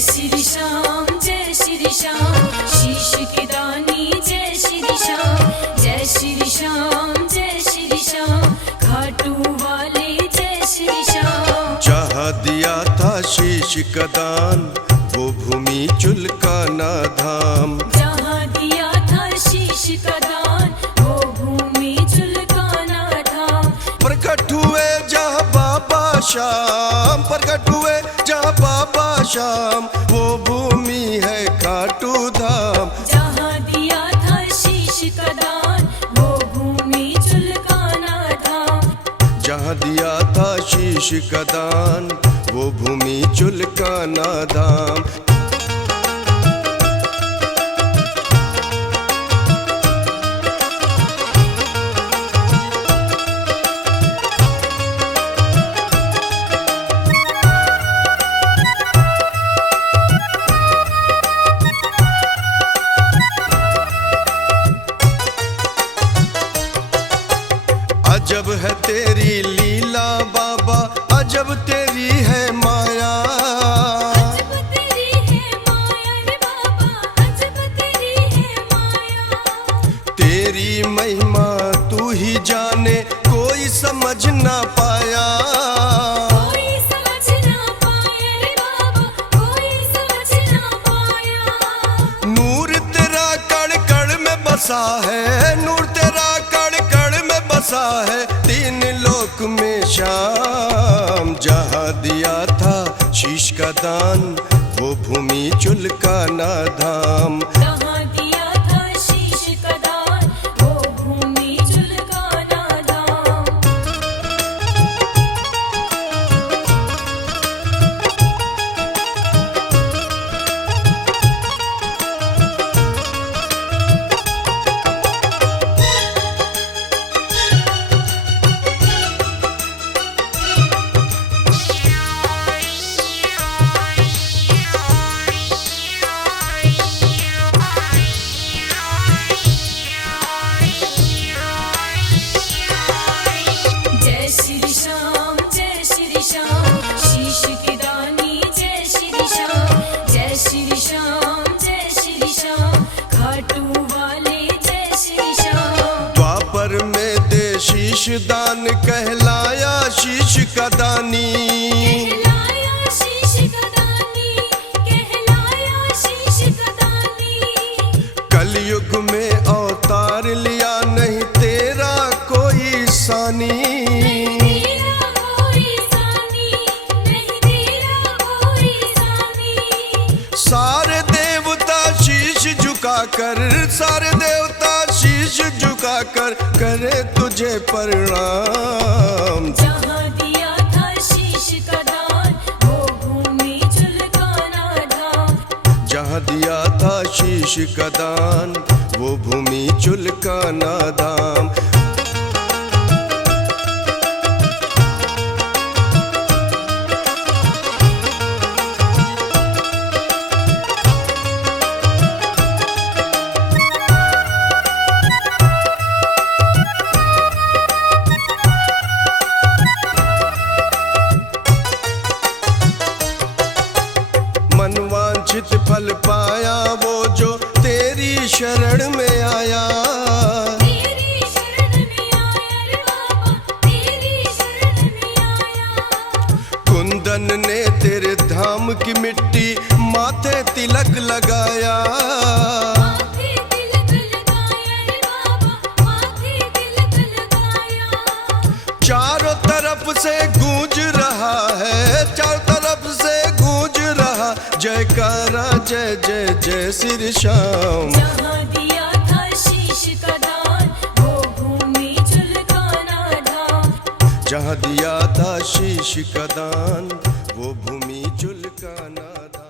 श्री श्याम जय श्री श्याम, शीश के दानी जय श्री श्याम, जय श्री श्याम जय श्री श्याम, खाटू वाले जय श्री श्याम। जहाँ दिया था शीश का दान वो भूमि चुलकाना धाम, जहाँ दिया था शीश का दान वो भूमि चुलकाना धाम। प्रकट हुए जहाँ बाबा श्याम, प्रकट हुए जहाँ बाबा श्याम, वो भूमि है खाटू धाम। जहाँ दिया था शीश का दान वो भूमि चुलकाना धाम, जहाँ दिया था शीश का दान वो भूमि चुलकाना धाम। अजब है तेरी लीला बाबा, अजब तेरी है माया, अजब तेरी है माया रे बाबा, अजब तेरी है माया। तेरी महिमा तू ही जाने कोई समझ ना पाया। कोई समझ ना पाया रे बाबा, कोई समझ ना पाया। नूर तेरा कण कण में बसा है, नूर तेरा कण कण में बसा है, तीन लोक में श्याम। जहाँ दिया था शीश का दान वो भूमि चुलकाना धाम। जहाँ दिया था शीश का दान वो भूमि चुलकाना धाम। जय श्री श्याम जय श्री श्याम, शीश के दानी जय श्री श्याम, जय श्री श्याम जय श्री श्याम, खाटू वाले जय श्री श्याम। द्वापर में दे शीश दान कहलाया शीश का दानी, कहलाया शीश का दानी, कहलाया शीश का दानी। कलयुग में अवतार लिया नहीं तेरा कोई सानी। तेरा कोई सानी, नहीं तेरा कोई सानी। सारे देवता शीश झुकाकर, सारे देवता शीश झुकाकर करे तुझे प्रणाम। जहाँ दिया था शीश का दान वो भूमि चुलकाना धाम, जहाँ दिया था शीश का दान वो भूमि चुलकाना धाम। मनवांछित फल पाया वो जो तेरी शरण में आया। तेरी शरण में आया रे बाबा, तेरी शरण में आया। कुंदन ने तेरे धाम की मिट्टी माथे तिलक लगाया। माथे तिलक लगाया रे बाबा, माथे तिलक लगाया। चारों तरफ से गूंज रहा है, चारों तरफ से गूंज रहा जयकारा जय जय जय श्री श्याम। जहाँ दिया था शीश का दान वो भूमि चुलकाना धाम, जहाँ दिया था शीश का दान वो भूमि चुलकाना धाम।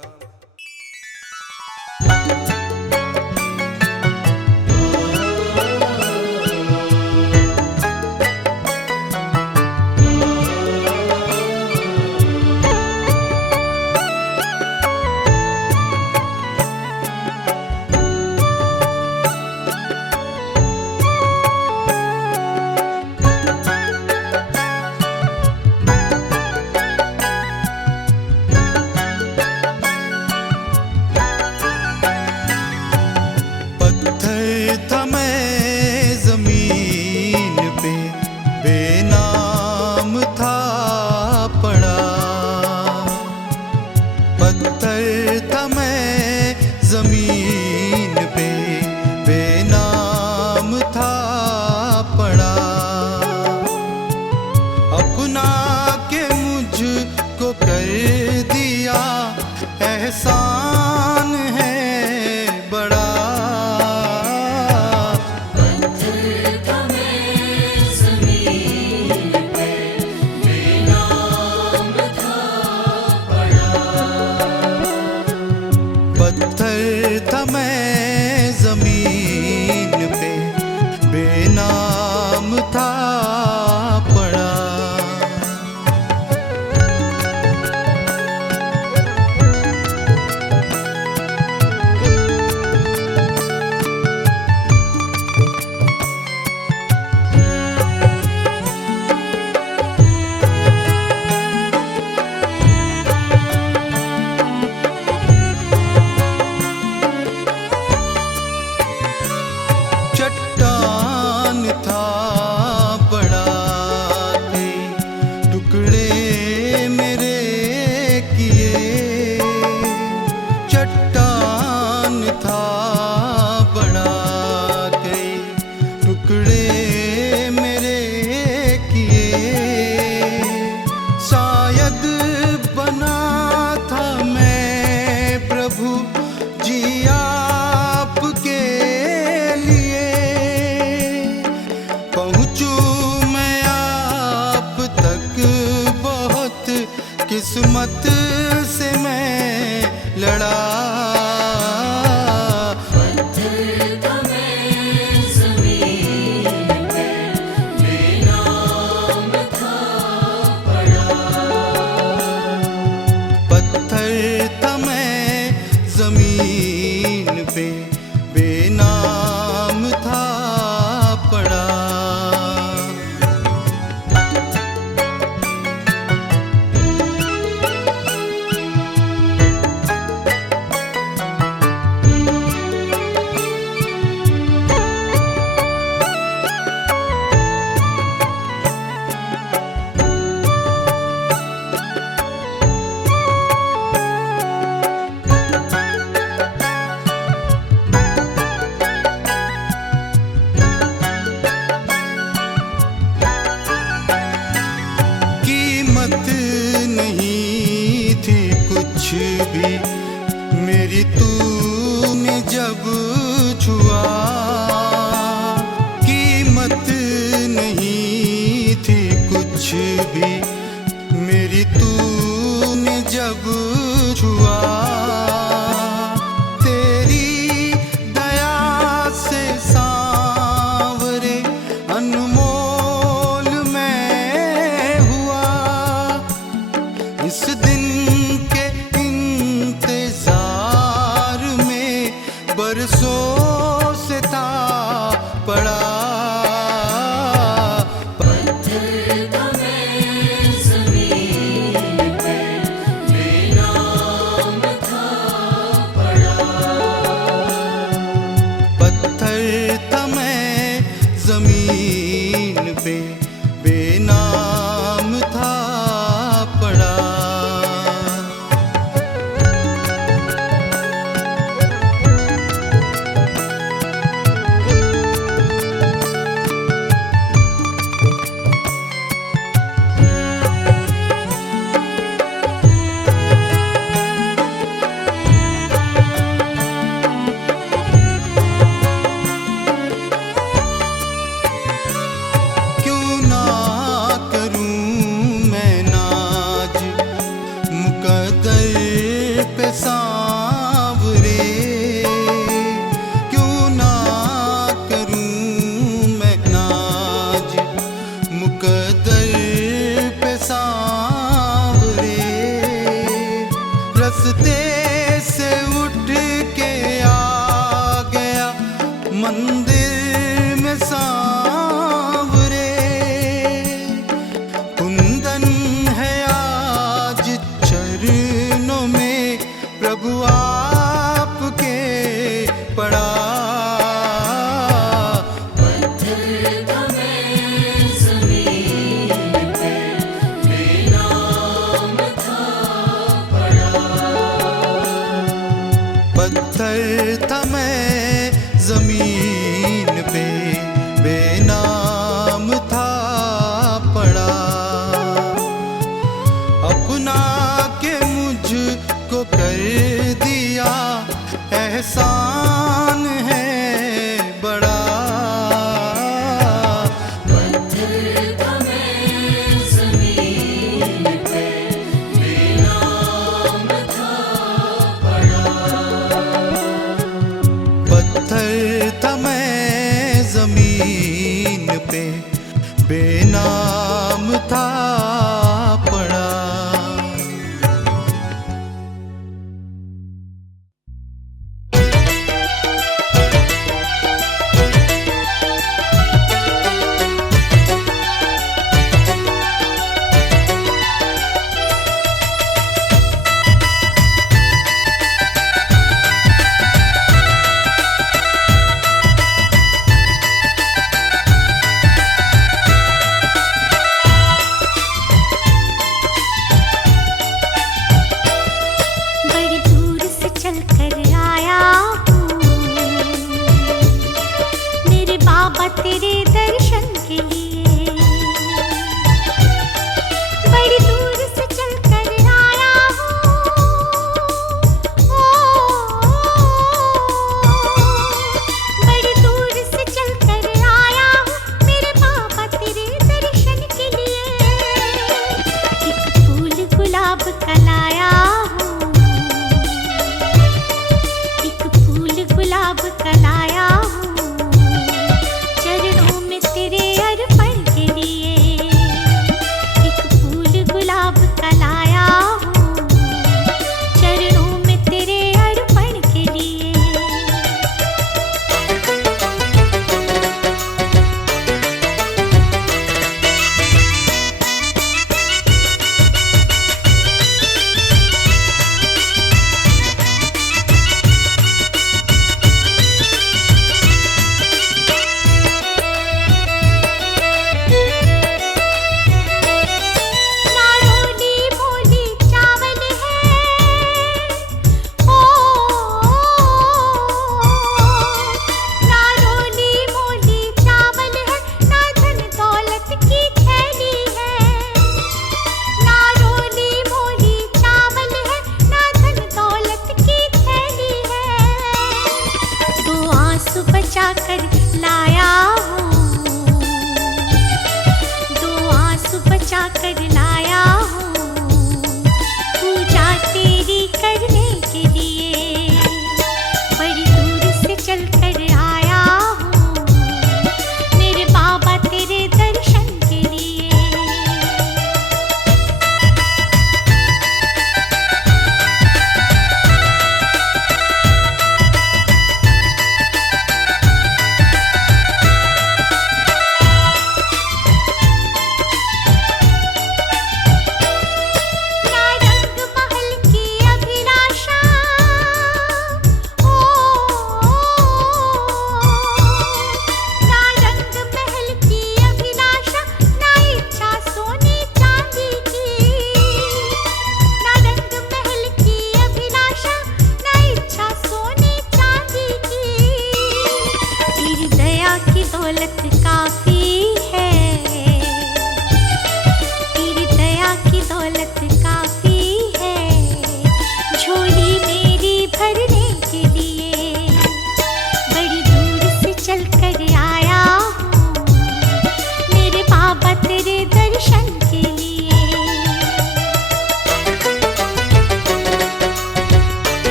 भी मेरी तूने जब छुआ, कीमत नहीं थी कुछ भी मेरी तूने जब छुआ। तेरी दया से सांवरे अनमोल मैं हुआ। इस दिन के इंतजार में बरसों से था पड़ा। ज़मीन पे बेनाम था पड़ा। सांवरे क्यों ना करूं मैं नाज मुकद्दर पे सांवरे। रस्ते से उठ के आ गया मंदिर में सांवरे। कुंदन है आज चरणों में प्रभु आपके पड़ा। पत्थर था मैं ज़मीन पे बेनाम था पड़ा। पत्थर था मैं ज़मीन पे बेनाम था पड़ा। अपना के मुझको कर दिया एहसान है बड़ा। पत्थर था मैं ज़मीन पे बेनाम था पड़ा।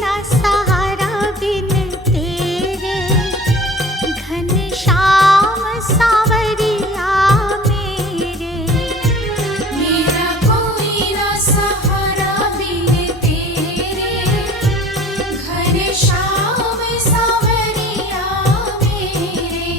ना सहारा बिन तेरे, घनश्याम सांवरिया मेरे। मेरा कोई ना सहारा बिन तेरे, घनश्याम सांवरिया मेरे।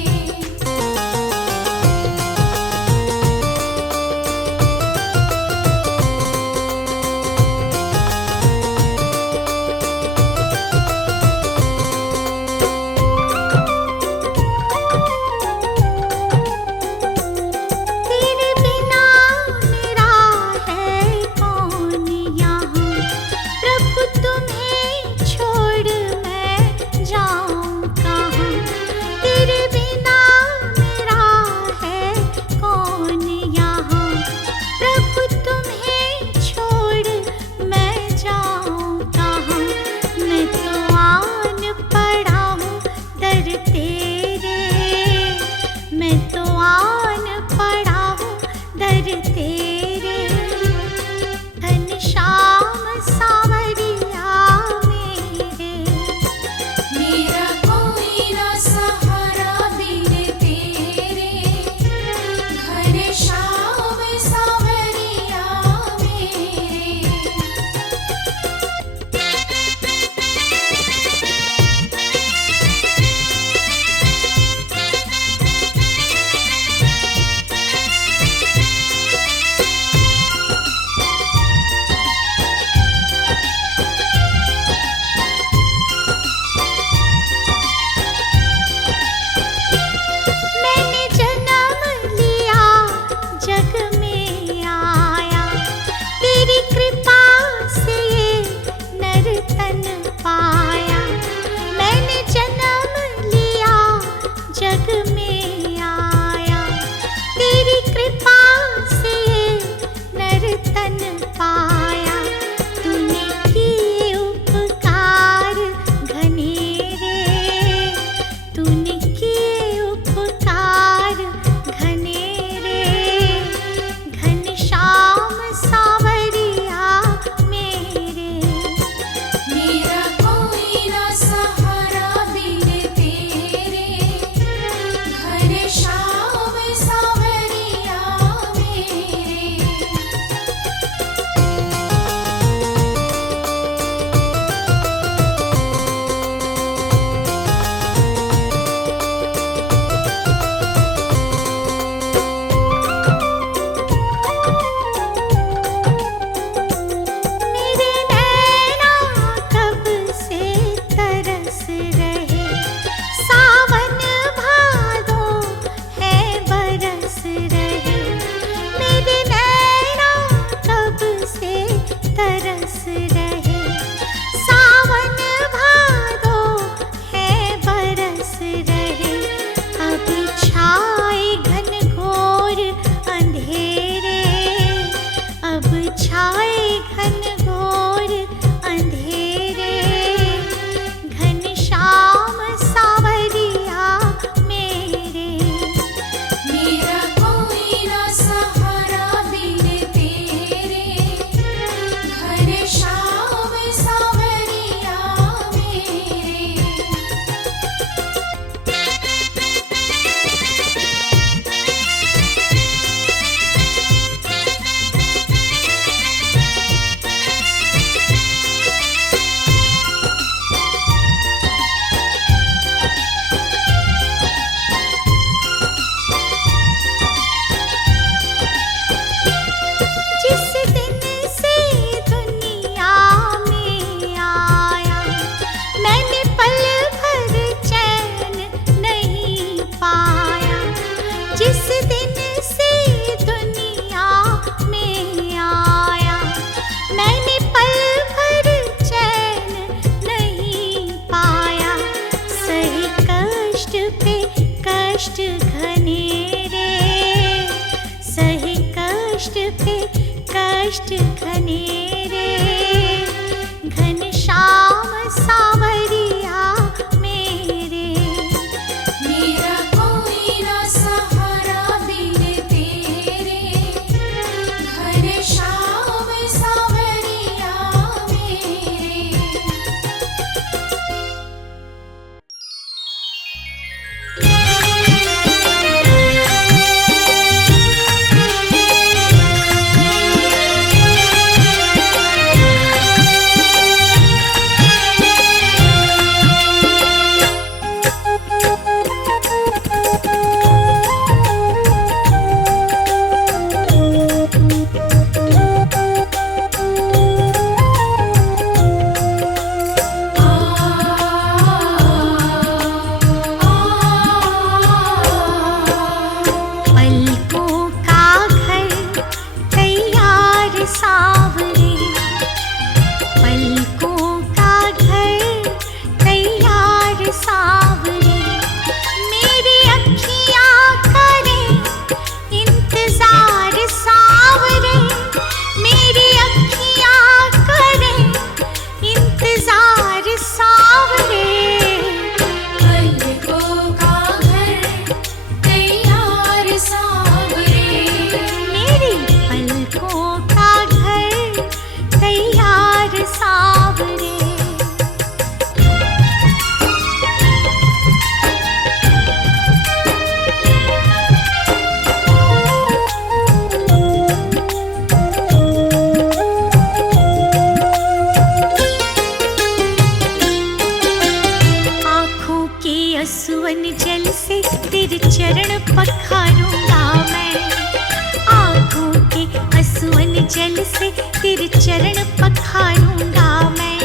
पखारूंगा मैं,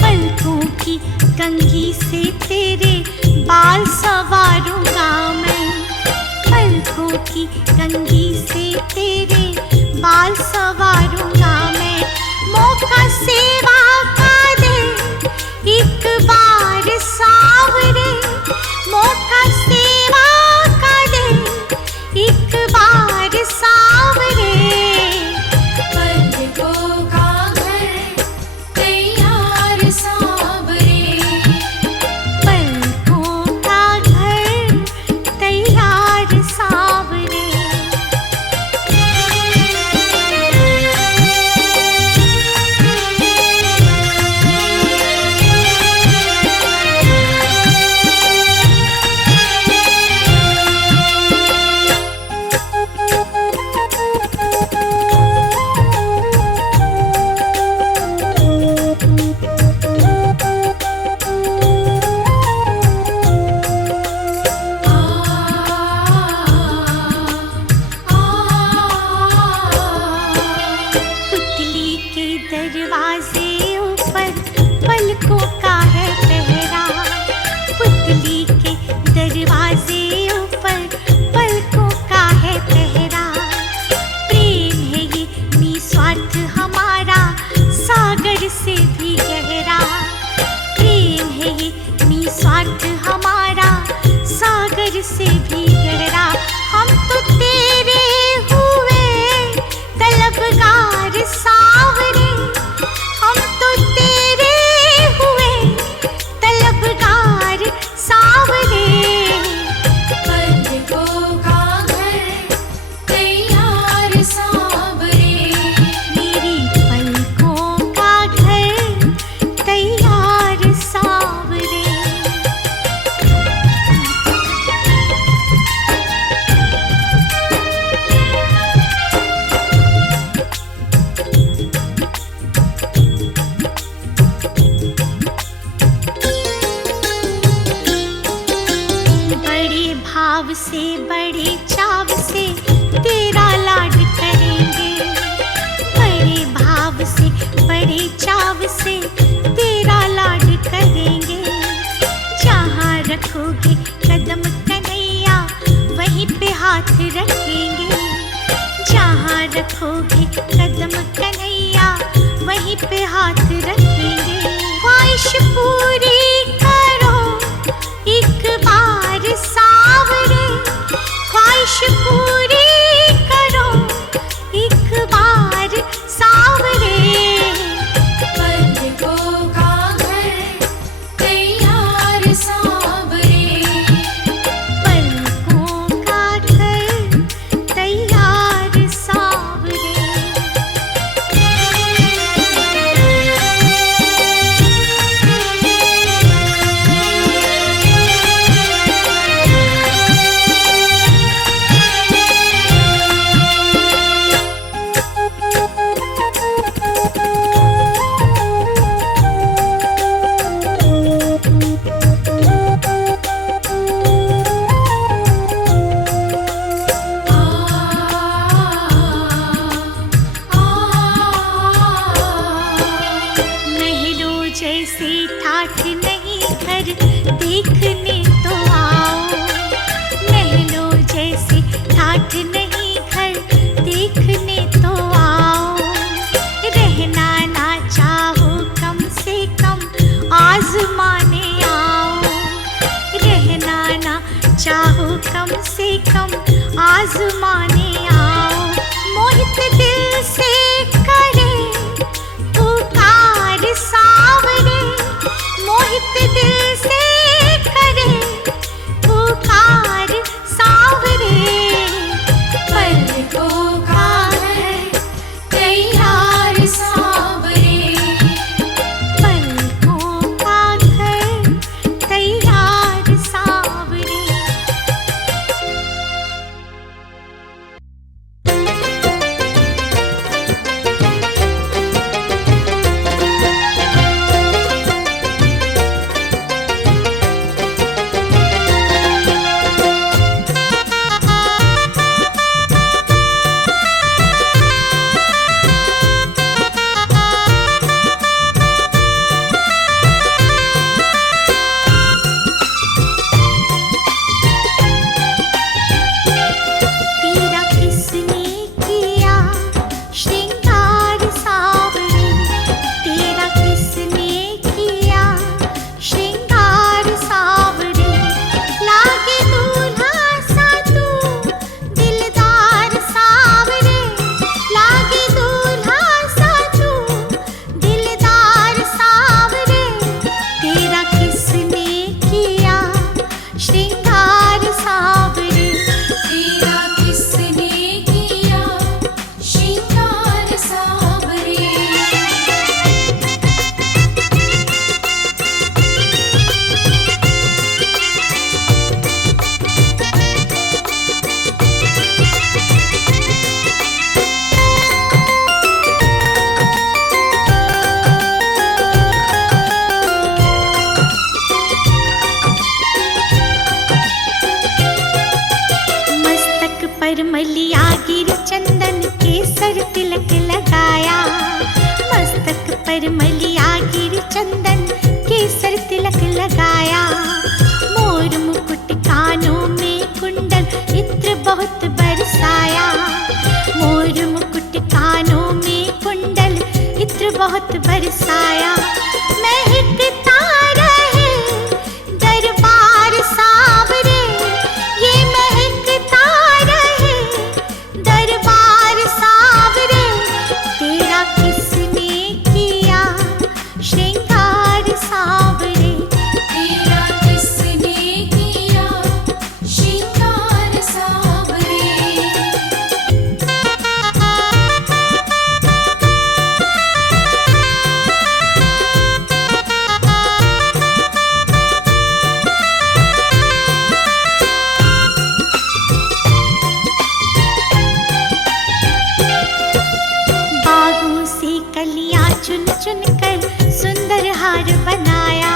पलकों की कंघी से तेरे बाल संवारूंगा मैं, पलकों की कंघी से तेरे बाल संवारूंगा मैं। मौका सेवा का दे एक बार सावरे, मौका सेवा का दे एक बार सावरे। पलकों का घर तैयार सावरे, पलकों का घर तैयार सावरे। पुतली के दरवाजे ऊपर पलकों का है पहरा, पुतली के दरवाजे ऊपर पलकों का है पहरा। प्रेम है ये निस्वार्थ हमारा सागर से भी गहरा, प्रेम है ये निस्वार्थ हमारा सागर से भी गहरा। हम तो तेरे हुए तलबगार सावरे, हम तो तेरे हुए तलबगार सावरे। पलकों का घर तैयार सावरे, मेरी पलकों का घर तैयार सावरे। बड़े भाव से बड़े चाव से तेरा लाड करेंगे, बड़े भाव से बड़े चाव से तेरा लाड करेंगे। जहाँ रखोगे कदम कन्हैया वहीं पे हाथ रखेंगे, जहाँ रखोगे कदम कन्हैया वहीं पे हाथ रखेंगे। ख्वाहिश पूरी करो एक बार सावरे, ख्वाहिश पूरी करो एक बार सावरे। पलकों का घर तैयार सावरे, पलकों का घर तैयार सावरे। महलों जैसे ठाठ नहीं घर देखने तो आओ, महलों जैसे ठाठ नहीं घर देखने तो आओ। रहना ना चाहो कम से कम आजमाने आओ, रहना ना चाहो कम से कम आजमाने आओ। मोहित दिल से करे पुकार सावरे, मोहित दिल से करे पुकार सावरे। पलकों का घर तैयार सावरे, पलकों का घर तैयार सावरे। पर मलिया गिर चंदन केसर तिलक लगाया। मोर मुकुट कानों में कुंडल इत्र बहुत बरसाया। मोर मुकुट कानों में कुंडल इत्र बहुत बरसाया। महकता रहे दरबार सांवरे, ये महकता रहे दरबार सांवरे। तेरा किसने किया श्रृंगार सांवरे, तेरा किसने किया श्रृंगार सांवरे। बागों से कलियां चुन चुन कर सुंदर हार बनाया।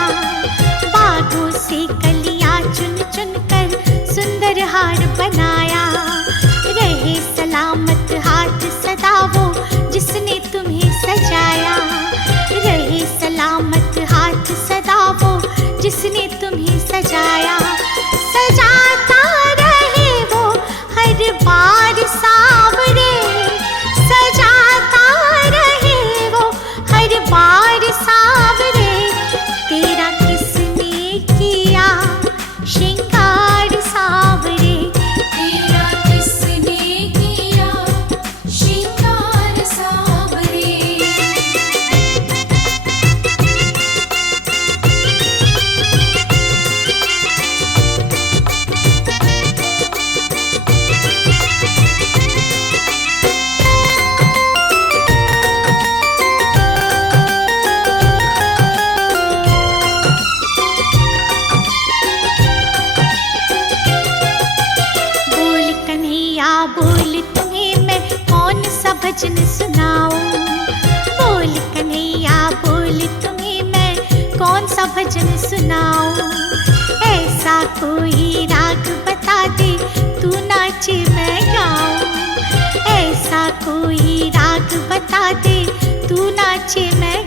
बागों से कलियां चुन चुन कर सुंदर हार बनाया। रहे सलामत हाथ सदा वो जिसने तुम्हें सजाया। रहे सलामत हाथ सदा वो जिसने तुम्हें सजाया। सजाता रहे वो हर बार सांवरे, सजाता रहे वो हर बार सांवरे। तेरा किसने किया श्रृंगार सांवरे, तेरा किसने किया श्रृंगार सांवरे। बोल कन्हैया बोल तुम्हें मैं कौन सा भजन सुनाऊं। बोल कन्हैया बोल तुम्हें मैं कौन सा भजन सुनाऊं। ऐसा कोई राग बता दे तू नाचे मैं गाऊं। ऐसा कोई राग बता दे तू नाचे मैं